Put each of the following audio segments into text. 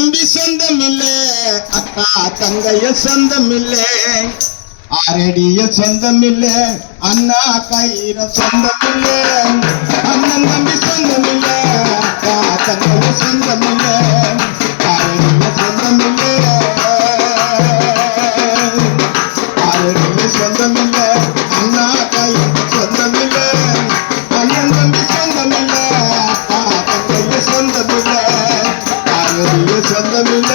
தம்பி சொந்தம் இல்ல, அக்கா தங்கைய சொந்தம் இல்ல, ஆரடிய சொந்தம் இல்ல, அண்ணா கயிற சொந்தம் இல்ல, அண்ணன் தம்பி சொந்தம் இல்ல, அக்கா தங்கைய சொந்தம் இல்ல, ஆரடிய சொந்தம் இல்ல, ஆரடிய சொந்தம் இல்ல, அண்ணா கயிற சொந்தம் இல்ல, அண்ணன் தம்பி சொந்தம் இல்ல, அக்கா தங்கைய சொந்தம் இல்ல, ஆரடிய சொந்தம் இல்ல.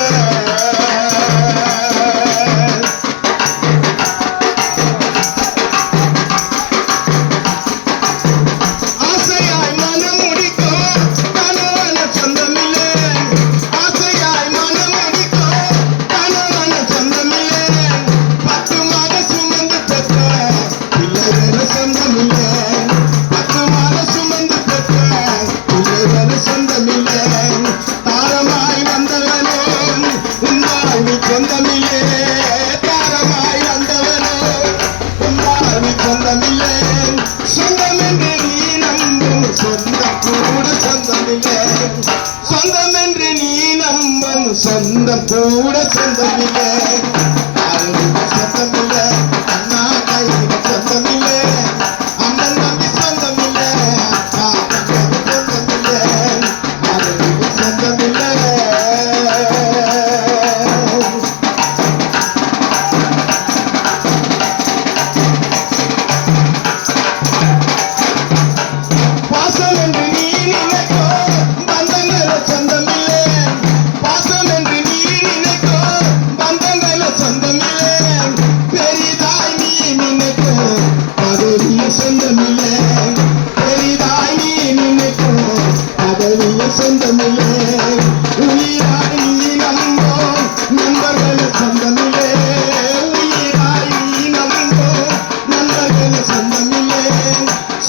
சொந்தம் கூட சொந்தமில்லை, சொந்தமில்லை, அண்ணா கையில் சொந்தமில்லை, அண்ணன் தம்பி சொந்தமில்லை, அக்கா சொந்தமில்லை, சொந்தமில்லை. பாசம் என்று நீ நினைக்கோ பந்தங்கள சொந்தமில்லை, பாசம் என்று நீ நினைக்கோ பந்தங்கள சொந்தமில்லை, பெரிதாய் நீ நினைக்கோ பதவிய சொந்தமில்லை, பெரிதாய் நீ நினைக்கோ பதவிய சொந்தமில்லை, உயிராய் நீ நம்போ நண்பர்கள சொந்தமில்லை, உயிராய் நீ நம்போ நண்பர்கள சொந்தமில்லை,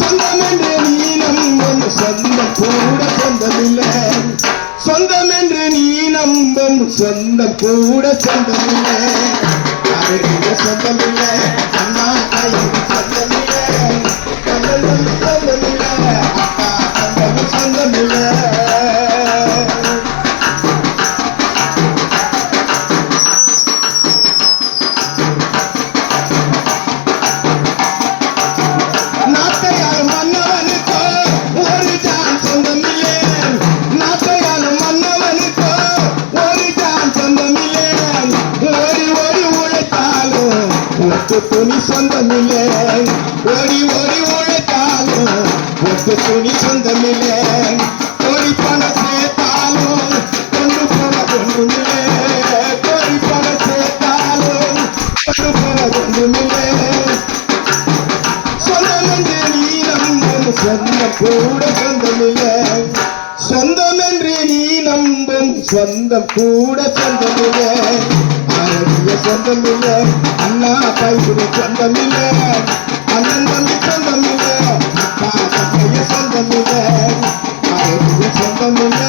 சொந்தம் என்று நீ நம்பும் சொந்தம் கூட சொந்தமில்லை, சொந்தம் என்று நீ நம்பும் சொந்தம் கூட சொந்தமில்லை, யாருடைய சொந்தமில்லை, அண்ணா கையில் சொந்தமில்லை, சொந்தமில்லை, அக்கா தங்கை சொந்தமில்லை. நாட்டையால் மன்னவனுக்கோ ஒரு ஜான் சொந்தமில்லை, நாட்டையால் மன்னவனுக்கோ ஒரு ஜான் சொந்தமில்லை, ஓடி ஓடி உழைத்தாலும் ஒட்டு துணி சொந்தமில்லை, ஓடி ஓடி உழைத்தாலும் ஒட்டு துணி சொந்தமில்லை, கோடி பணம் சேர்த்தாலும் கொண்டு போன ஒன்றுமில்லை, கோடி பணம் சேர்த்தாலும் கொண்டு போன ஒன்றுமில்லை, சொந்தம் என்று நீ நம்பும் சொந்தம் கூட சொந்தமில்லை, சொந்தம் என்று நீ நம்பும் சொந்தம் கூட சொந்தமில்லை, ஆரடிய சொந்தமில்லை, அண்ணா கையில் சொந்தமில்லை, அண்ணன் தம்பி சொந்தமில்லை, அக்கா தங்கைய சொந்தமில்லை, ஆரடிய சொந்தமில்லை.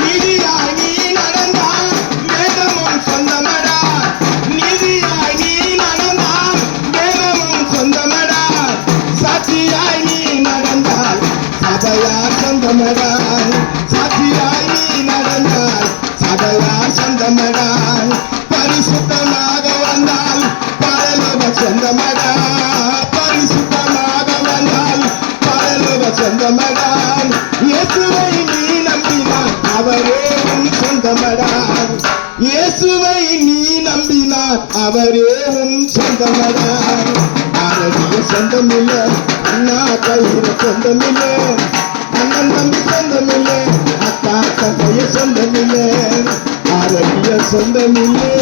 நீதியாய் நீ நடந்தால் வேதமும் சொந்தமடா, நீதியாய் நீ நடந்தால் வேதமும் சொந்தமடா, சாட்சியாய் நீ நடந்தால் சபையார் சொந்தமடா, சாட்சியாய் நீ நடந்தால் சபையார் சொந்தமடா, பரிசுத்தமாக வந்தால் பரலோக சொந்தமடா, பரிசுத்தமாக வந்தால் பரலோக சொந்தமடா, இயேசுவை நீ நம்பினான் அவரே உன் சொந்தமடா, இயேசுவை நீ நம்பினான் அவரே உன் சொந்தமடா, ஆரடிய சொந்தமில்லை, அண்ணா கையில சொந்தமில்லை, அண்ணன் தம்பி சொந்தமில்லை, அக்கா தங்கைய சொந்தமில்லை, ஆரடிய சொந்தமில்லை.